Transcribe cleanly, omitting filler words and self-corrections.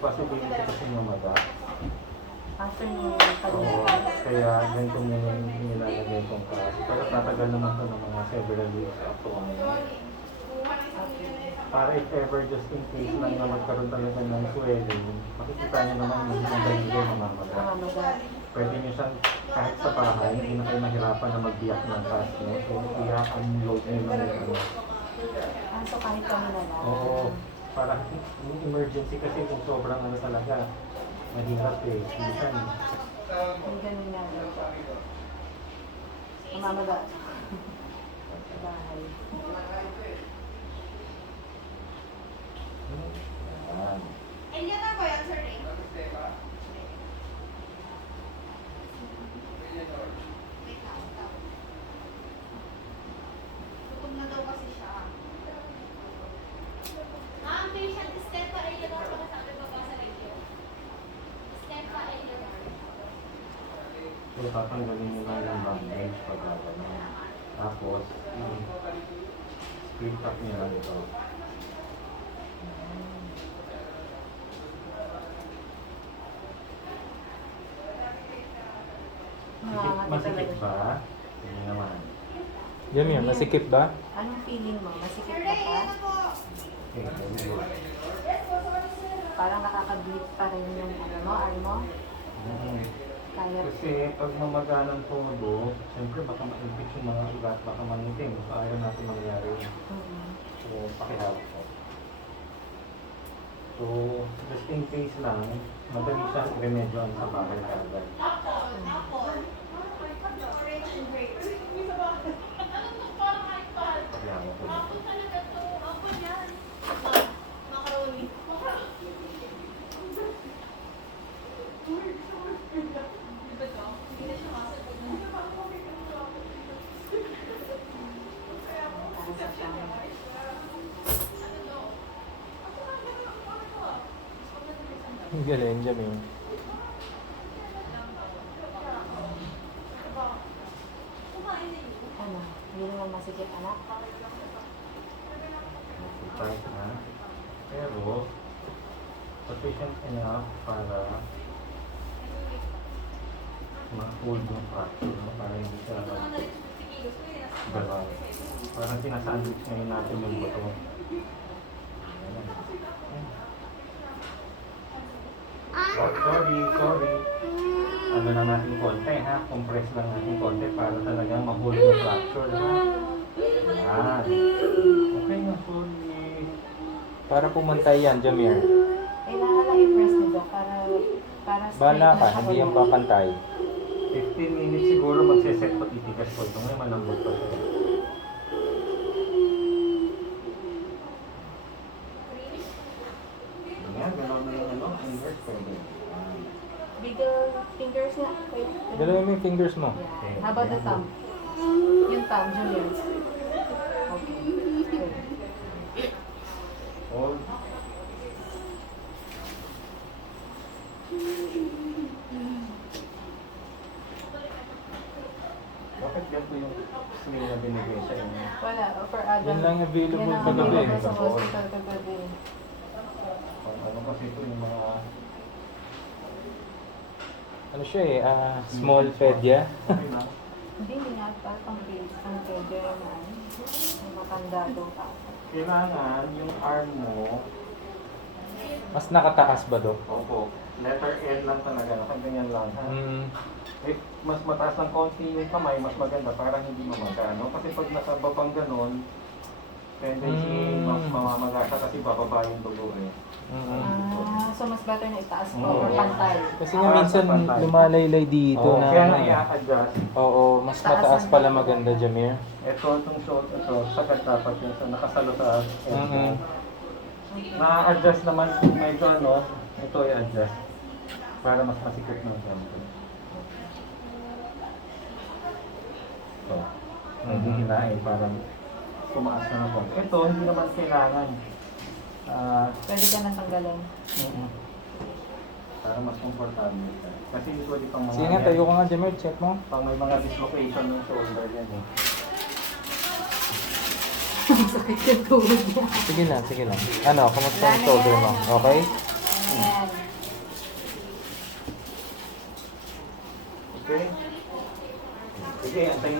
possibility kasi mamaga. After nung Oo, pag kaya ganito mo yung nilalagay kong kaso. Pero tatagal naman ito ng mga several weeks up to 1 month. Para if ever just in case lang na magkaroon talaga ng swelling, makikita nyo naman yung hindi mamamaga. namamaga. Pwede nyo siyang kahit sa bahay, hindi na kayo mahirapan na magbiyak ng taas nyo. So, iyak ang load nyo lang yung ano. So kahit kami na lang. Oo, para yung emergency kasi kung sobrang ano talaga, mahirap eh. Minsan, Yung ganun nga lang. Namamaga. Sa bahay. Ayan. Alien na ba yan, sir? Wait lang, stop. Gutom na daw kasi siya. Ma'am, patient Estepa Eleanor, sabi ba sa radio? Estepa Eleanor. So, tatanggalin nyo lang yung bandage pag gano'n. Tapos, split up nyo lang ito. Masikip ba? Hindi naman. Jamir, nasikip ba? Anong feeling mo? Masikip Sir ka Ray, pa? ano po? Okay, very good. Parang nakaka-bleed pa rin yung ano mo, arm mo? Kaya Kasi pag mamaga ng todo, siyempre baka ma-infect yung mga ugat, baka mangitim. So, ayaw natin mangyari yun. So, pakihawak ko. So, just in case lang, madali siyang remedyoan sa bahay kaagad. Apple. Orange and grapes. Pakihawak ko. Macaroni. Ang galing, Jamir. ano, hindi naman masikip anak. Tight na. Pero, sufficient enough para ma-hold yung fracture, no? Para hindi siya galaw. Parang sinasandwich ngayon natin yung buto. Ayan. Oh, sorry. Ano na natin konti ha? Compress lang natin konti para talagang ma-hold yung fracture ha? Ayan. Okay na, sorry. Para pumantay yan, Jamir. Kailangan lang i-press nito para Bala ka, na hindi yung papantay. 15 minutes siguro magsiset pa titikas ko ito. Ngayon malambot pa siya. Ganyan, gano'n mo yung ano, fingers pwede. Bigger fingers nga. Wait. Dalawin mo yung fingers mo. Yeah. How about the thumb? Yung thumb, Julian. Okay. Good. Hold. Bakit ganito yung sling na binigay sa inyo? Wala. For Adam. Yan lang available Yan ang kagabi. available sa hospital kagabi. Ano kasi ito yung mga... Ano siya eh, small pedya. Okay na. Hindi nga pa pang pwede naman. Yung makandado ka. Kailangan yung arm mo, Mas nakataas ba do? opo, letter L lang talaga, nakaganyan lang ha. If mas mataas ng konti yung kamay, mas maganda para hindi mamaga, no? Kasi pag nasa babang ganon, tendency mas mamamaga siya kasi bababa yung dugo eh. So mas better na itaas ko Oo. or pantay. Kasi nga minsan lumalaylay dito Oo, na kaya ano na eh. i-adjust. Oo, mas mataas pala maganda, Jamir. Itong short, ito, sagad dapat yun, so nakasalo sa elbow. Mhm. Na-adjust naman kung medyo ano, ito i-adjust para mas masikip ng ganito. Ito, hindi hinain para tumaas na ng konti. Ito, hindi naman kailangan. Pwede ka nang tanggalin. Para mas komportable ka. Kasi usually pang mga... Sige nga, tayo ka nga, Jamir. Check mo. Pang may mga dislocation ng shoulder yan eh. Sakit yung tuhod niya. Sige lang, sige lang. Ano, kamusta yung shoulder mo? Okay? Ayan. Okay? Sige, antayin